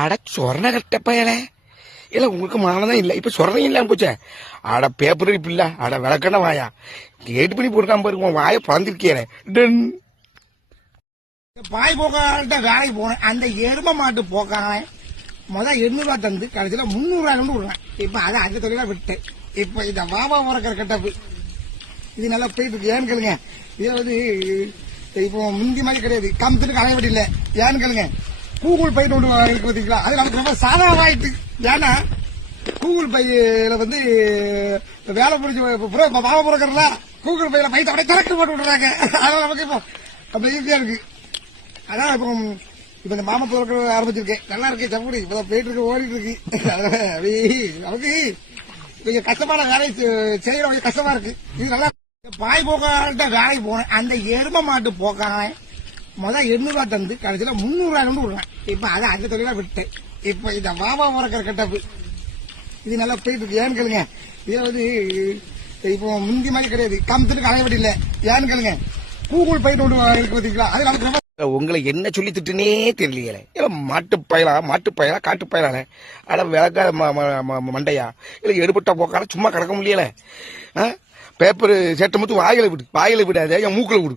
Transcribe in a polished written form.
அட சொரண கட்ட பயலே இல்ல உங்களுக்கு மானதான் இல்ல இப்ப சொரணம் இல்லாம போச்சே. அட பேப்பர் இல்ல அட விளக்கண்ண வாயா கேட்டு பண்ணி போட்டுக்காம பாருங்க வாய பறந்துருக்கேன். பாய் போக்காட்ட வேலைக்கு போனேன். அந்த எரும மாட்டு போக்கான முதல் 800 தந்து கடைசியில 300 கொண்டு விடுவேன். இப்ப அதை அந்த தொழிலா விட்டேன். இப்ப இந்த பாபா முறக்கிற கட்டப்பு இது நல்லா போயிட்டு இருக்கு. ஏன்னு கேளுங்க, இதை வந்து இப்போ முந்தி மாதிரி கிடையாது. கம்பத்துக்கு அலைவடி இல்ல. ஏன்னு கேளுங்க, கூகுள் பை நோட்டு இருக்கு பாத்தீங்களா, அது நமக்கு ரொம்ப சாதாரணமாயிட்டு. ஏன்னா கூகுள் பையில வந்து வேலை முடிஞ்சு பாபா முறக்கிறல கூகுள் பையில பைத்த அப்படியே திறக்கு போட்டு விடுறாங்க. அதனால நமக்கு இப்போ ரொம்ப ஈஸியா இருக்கு. அதான் இப்போ இப்ப இந்த மாமா துறக்க ஆரம்பிச்சிருக்கேன். நல்லா இருக்கு சப்படி இப்பதான் போயிட்டு இருக்கு, ஓடிட்டு இருக்கு. நமக்கு கொஞ்சம் கஷ்டமான வேலையை செய்யற கொஞ்சம் கஷ்டமா இருக்கு. இது நல்லா பாய் போக்காட்ட வேலைக்கு போனேன். அந்த எரும மாட்டு போக்கான முதல் 800 தந்து கடைசியில 300 கொண்டு விடுவேன். இப்ப அதை அந்த தொழிலா விட்டேன். இப்ப இந்த பாபா முறக்கிற கட்டப்பு இது நல்லா போயிட்டு இருக்கு. ஏன்னு கேளுங்க, இதை வந்து இப்போ முந்தி மாதிரி கிடையாது. கம்பத்துக்கு அலைவடி இல்ல. ஏன்னு கேளுங்க, கூகுள் பை நோட்டு இருக்கு பாத்தீங்களா, அது நமக்கு ரொம்ப உங்களை என்ன சொல்லி திட்டுனே தெரியலையே. மாட்டு பயலா காட்டு பயலால அட விளக்காத மண்டையா இல்ல எடுபட்ட போக்கால சும்மா கிடக்க முடியல. பேப்பர் சேட்டை மட்டும் வாயில விடாத, என் மூக்கில விடு.